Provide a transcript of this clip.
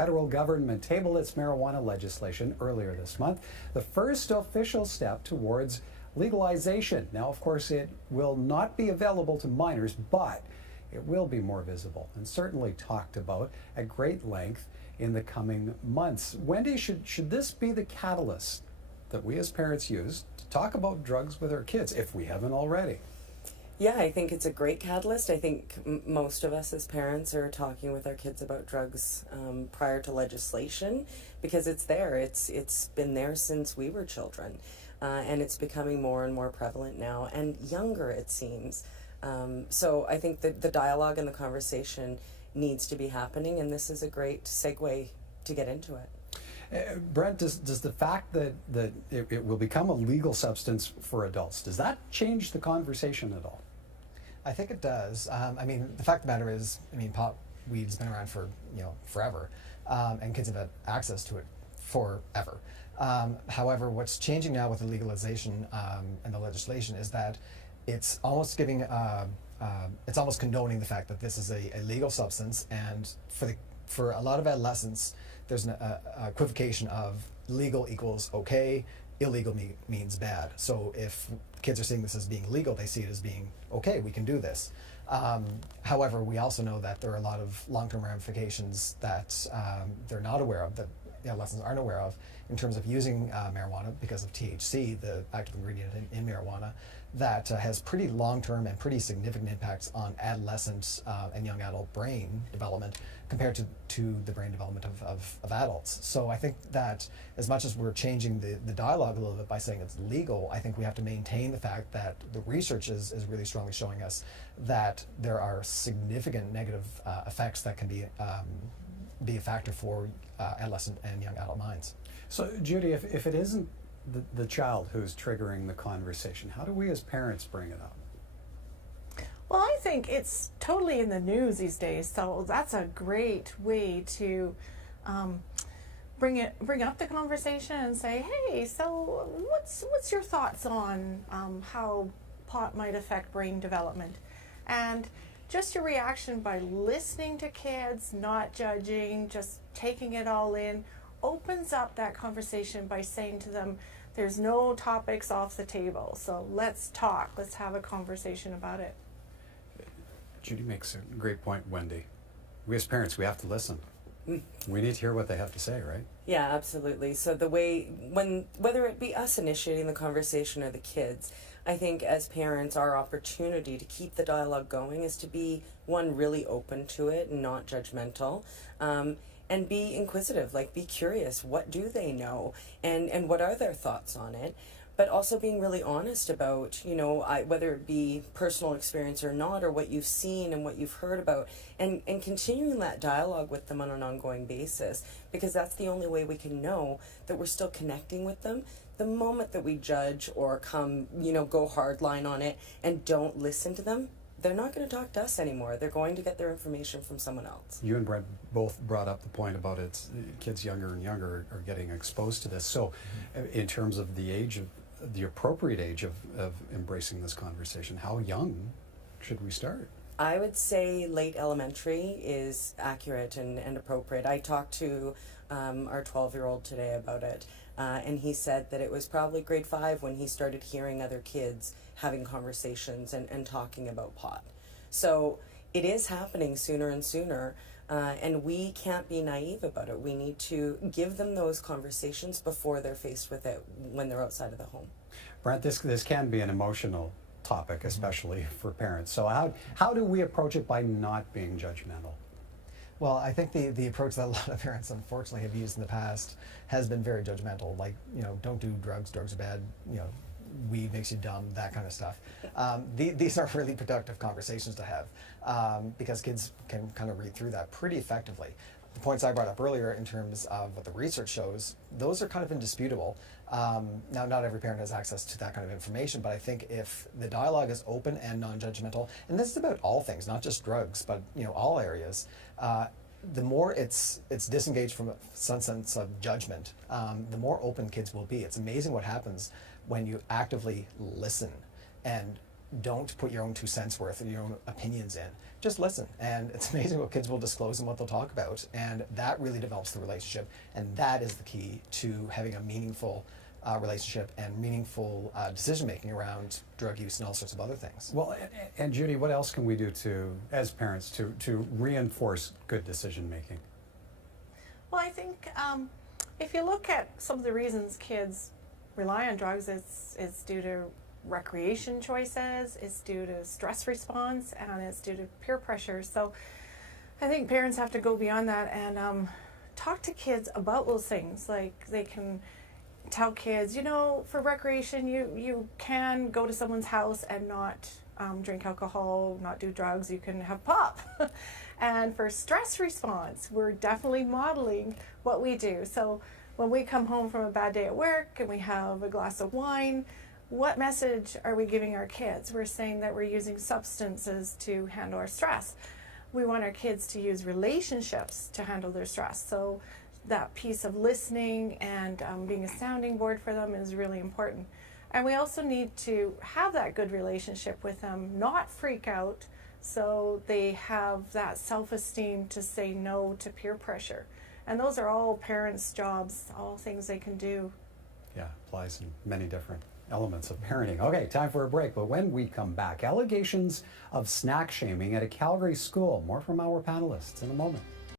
Federal government tabled its marijuana legislation earlier this month, the first official step towards legalization. Now, of course, it will not be available to minors, but it will be more visible and certainly talked about at great length in the coming months. Wendy, should this be the catalyst that we as parents use to talk about drugs with our kids, if we haven't already? Yeah, I think it's a great catalyst. I think most of us as parents are talking with our kids about drugs prior to legislation because it's there. It's been there since we were children, and it's becoming more and more prevalent now, and younger it seems. So I think that the dialogue and the conversation needs to be happening, and this is a great segue to get into it. Brent, does the fact that it will become a legal substance for adults, does that change the conversation at all? I think it does. I mean, the fact of the matter is, I mean, pot weed's been around for forever, and kids have had access to it forever. However, what's changing now with the legalization and the legislation is that it's almost giving, it's almost condoning the fact that this is a legal substance, and for a lot of adolescents, there's an equivocation of legal equals okay, illegal means bad. So if kids are seeing this as being legal, they see it as being okay, we can do this. However, we also know that there are a lot of long-term ramifications that they're not aware of, that the adolescents aren't aware of, in terms of using marijuana because of THC, the active ingredient in marijuana, that has pretty long-term and pretty significant impacts on adolescent and young adult brain development compared to the brain development of adults. So I think that as much as we're changing the dialogue a little bit by saying it's legal, I think we have to maintain the fact that the research is really strongly showing us that there are significant negative effects that can be a factor for adolescent and young adult minds. So Judy, if it isn't the child who's triggering the conversation, how do we as parents bring it up? Well, I think it's totally in the news these days, so that's a great way to bring up the conversation and say, hey, so what's your thoughts on how pot might affect brain development? And just your reaction by listening to kids, not judging, just taking it all in, opens up that conversation by saying to them, there's no topics off the table, so let's talk, let's have a conversation about it. Judy makes a great point, Wendy. We as parents, we have to listen. We need to hear what they have to say, right? Yeah, absolutely. So the way, whether it be us initiating the conversation or the kids, I think as parents, our opportunity to keep the dialogue going is to be, one, really open to it and not judgmental, and be inquisitive, like be curious. What do they know? And what are their thoughts on it? But also being really honest about, whether it be personal experience or not, or what you've seen and what you've heard about, and continuing that dialogue with them on an ongoing basis, because that's the only way we can know that we're still connecting with them. The moment that we judge or go hardline on it and don't listen to them, they're not going to talk to us anymore. They're going to get their information from someone else. You and Brent both brought up the point about it's kids younger and younger are getting exposed to this. So in terms of the appropriate age of embracing this conversation, how young should we start? I would say late elementary is accurate and appropriate. I talked to our 12-year-old today about it, and he said that it was probably grade 5 when he started hearing other kids having conversations and talking about pot. So it is happening sooner and sooner, and we can't be naive about it. We need to give them those conversations before they're faced with it when they're outside of the home. Brent, this can be an emotional topic, especially for parents. So how do we approach it by not being judgmental? Well, I think the approach that a lot of parents unfortunately have used in the past has been very judgmental, like, don't do drugs are bad, weed makes you dumb, that kind of stuff. These are really productive conversations to have because kids can kind of read through that pretty effectively. The points I brought up earlier in terms of what the research shows, those are kind of indisputable. Now, not every parent has access to that kind of information, but I think if the dialogue is open and non-judgmental, and this is about all things, not just drugs, but all areas, the more it's disengaged from some sense of judgment, the more open kids will be. It's amazing what happens when you actively listen and don't put your own 2 cents worth and your own opinions in. Just listen, and it's amazing what kids will disclose and what they'll talk about, and that really develops the relationship, and that is the key to having a meaningful relationship and meaningful decision making around drug use and all sorts of other things. Well, and Judy, what else can we do as parents, to reinforce good decision making? Well, I think if you look at some of the reasons kids rely on drugs, it's due to recreation choices, it's due to stress response, and it's due to peer pressure. So I think parents have to go beyond that and talk to kids about those things. Like, they can tell kids, for recreation, you can go to someone's house and not drink alcohol, not do drugs, you can have pop. And for stress response, we're definitely modeling what we do. So when we come home from a bad day at work and we have a glass of wine, what message are we giving our kids? We're saying that we're using substances to handle our stress. We want our kids to use relationships to handle their stress. So that piece of listening and being a sounding board for them is really important. And we also need to have that good relationship with them, not freak out, so they have that self-esteem to say no to peer pressure. And those are all parents' jobs, all things they can do. Yeah, applies in many different elements of parenting. Okay, time for a break, but when we come back, allegations of snack shaming at a Calgary school. More from our panelists in a moment.